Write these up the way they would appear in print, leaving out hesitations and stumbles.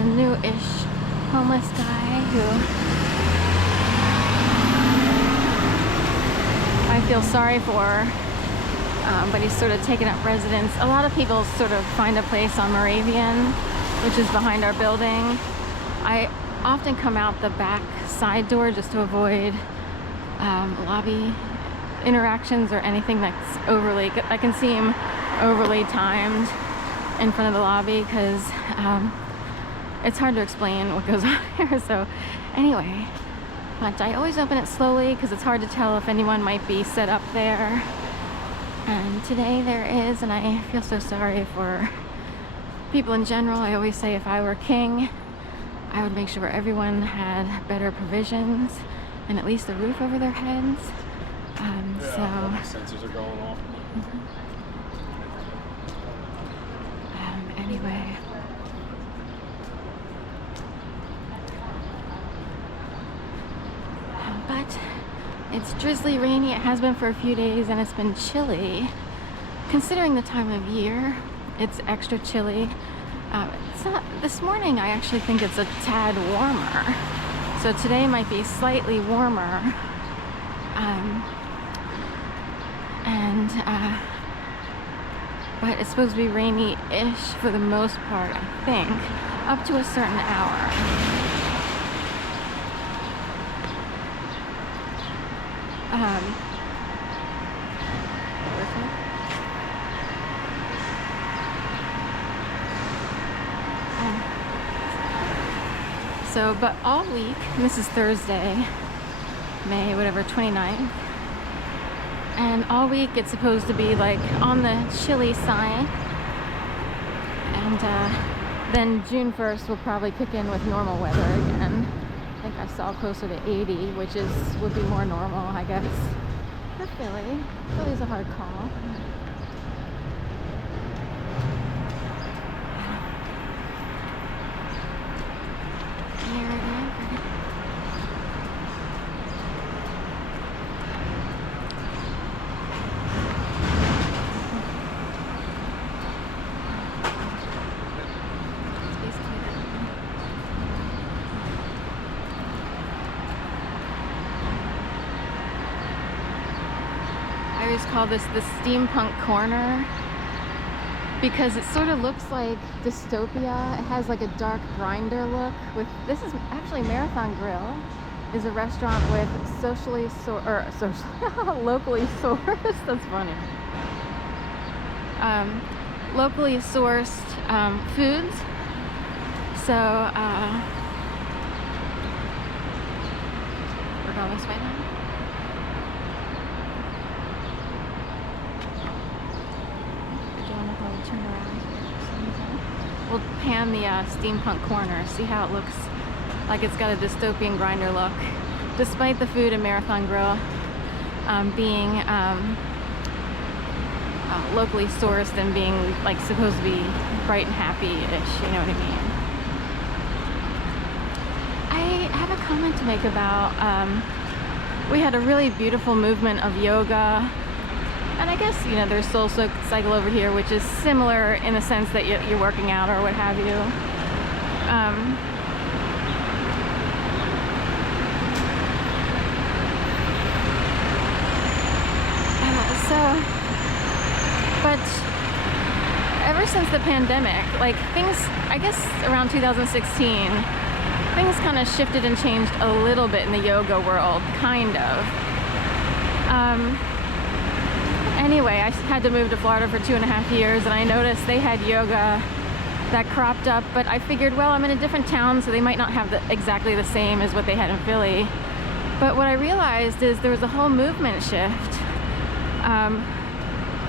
a new-ish homeless guy who I feel sorry for, but he's sort of taken up residence. A lot of people sort of find a place on Moravian, which is behind our building. I often come out the back side door just to avoid lobby interactions or anything that's I can seem overly timed in front of the lobby, because it's hard to explain what goes on here. So anyway, but I always open it slowly because it's hard to tell if anyone might be set up there. And today there is, and I feel so sorry for people in general. I always say if I were king, I would make sure everyone had better provisions and at least a roof over their heads. Yeah, so all the sensors are going off. Anyway, but it's drizzly, rainy. It has been for a few days, and it's been chilly. Considering the time of year, it's extra chilly. It's not, this morning I actually think it's a tad warmer. So today might be slightly warmer. But it's supposed to be rainy-ish for the most part, I think, up to a certain hour. So, but all week, and this is Thursday, May, whatever, 29th, and all week it's supposed to be like on the chilly side, and then June 1st will probably kick in with normal weather again. I think I saw closer to 80, which would be more normal, I guess, for Philly. Philly's a hard call. I always call this the Steampunk corner because it sort of looks like dystopia. It has like a dark grinder look. This is actually Marathon Grill is a restaurant with locally sourced. That's funny. Locally sourced foods. So we're going this way now. Turn around. We'll pan the Steampunk corner, see how it looks like it's got a dystopian grinder look, despite the food in Marathon Grill being locally sourced and being like supposed to be bright and happy-ish, you know what I mean? I have a comment to make about, we had a really beautiful movement of yoga. And I guess, you know, there's Soul Cycle over here, which is similar in the sense that you're working out or what have you. But ever since the pandemic, like things, I guess around 2016, things kind of shifted and changed a little bit in the yoga world, kind of. Anyway, I had to move to Florida for 2.5 years, and I noticed they had yoga that cropped up, but I figured, well, I'm in a different town, so they might not have exactly the same as what they had in Philly. But what I realized is there was a whole movement shift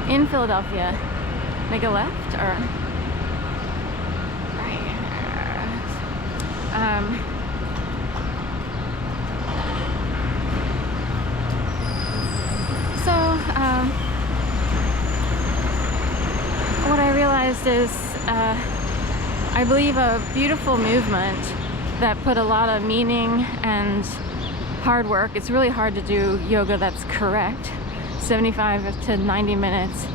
in Philadelphia. Make a left, or right? What I realized is I believe a beautiful movement that put a lot of meaning and hard work. It's really hard to do yoga that's correct, 75 to 90 minutes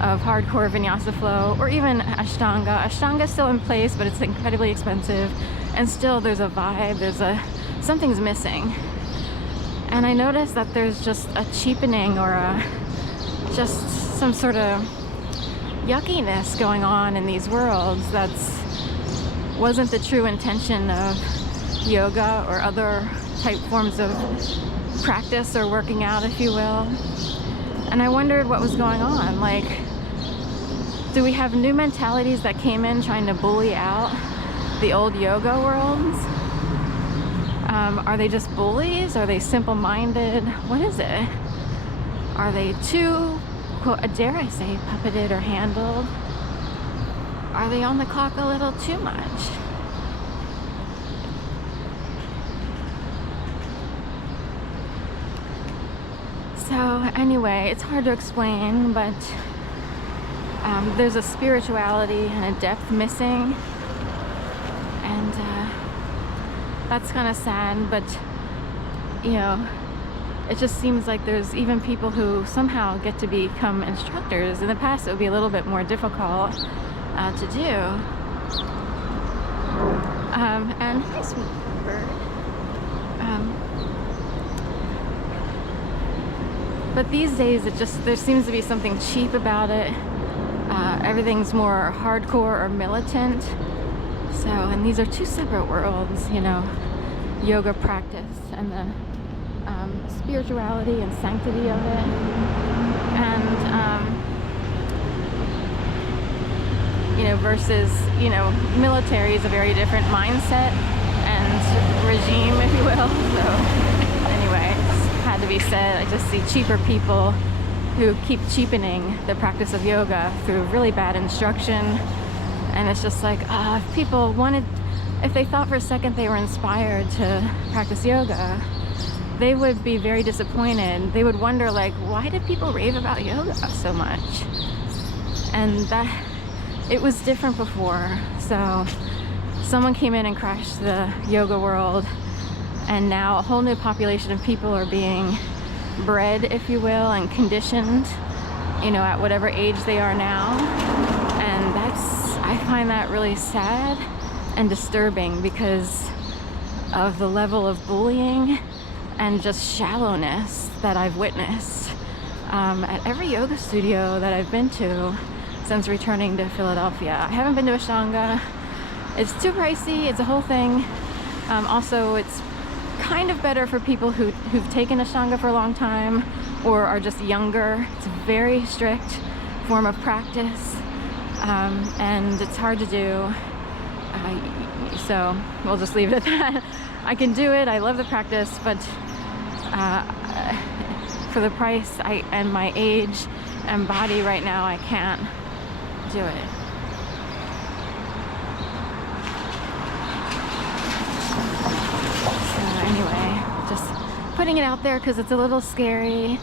of hardcore vinyasa flow, or even Ashtanga. Ashtanga is still in place, but it's incredibly expensive, and still there's a vibe, something's missing. And I noticed that there's just a cheapening or just some sort of yuckiness going on in these worlds wasn't the true intention of yoga or other type forms of practice or working out, if you will. And I wondered what was going on. Like, do we have new mentalities that came in trying to bully out the old yoga worlds? Are they just bullies? Are they simple-minded? What is it? Are they too, quote, dare I say, puppeted or handled? Are they on the clock a little too much? So anyway, it's hard to explain, but there's a spirituality and a depth missing, and that's kind of sad. But you know, it just seems like there's even people who somehow get to become instructors. In the past, it would be a little bit more difficult to do. And hi, sweet bird. But these days, there seems to be something cheap about it. Everything's more hardcore or militant. So, and these are two separate worlds, you know, yoga practice and the spirituality and sanctity of it. And, you know, versus, you know, military is a very different mindset and regime, if you will. So, anyway, had to be said. I just see cheaper people who keep cheapening the practice of yoga through really bad instruction, and it's just like, if people if they thought for a second they were inspired to practice yoga, they would be very disappointed. They would wonder, like, why did people rave about yoga so much? And that it was different before. So someone came in and crashed the yoga world, and now a whole new population of people are being bred, if you will, and conditioned, you know, at whatever age they are now. And I find that really sad and disturbing because of the level of bullying and just shallowness that I've witnessed at every yoga studio that I've been to since returning to Philadelphia. I haven't been to Ashtanga. It's too pricey. It's a whole thing. Also, it's kind of better for people who've taken Ashtanga for a long time or are just younger. It's a very strict form of practice, and it's hard to do. So we'll just leave it at that. I can do it. I love the practice, but for the price and my age and body right now, I can't do it. So anyway, just putting it out there because it's a little scary.